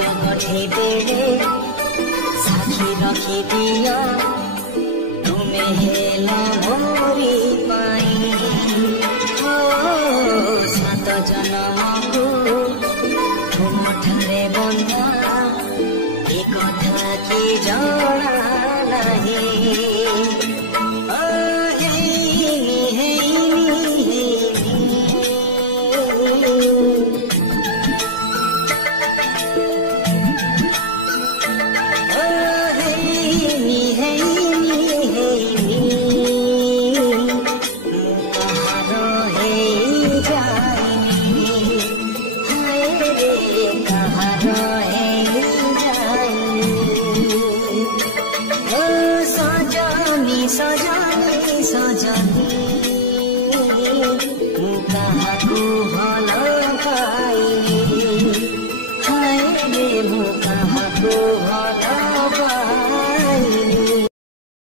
गठे बेड़े साखी रखी दिया तुम्हें हेला मोरी पाई हो सात जन्म को तुम ठारे बंधा एक कथा की जड़ा नहीं सजनी सजनी कहा को भल पाइनी हाय रे कहा को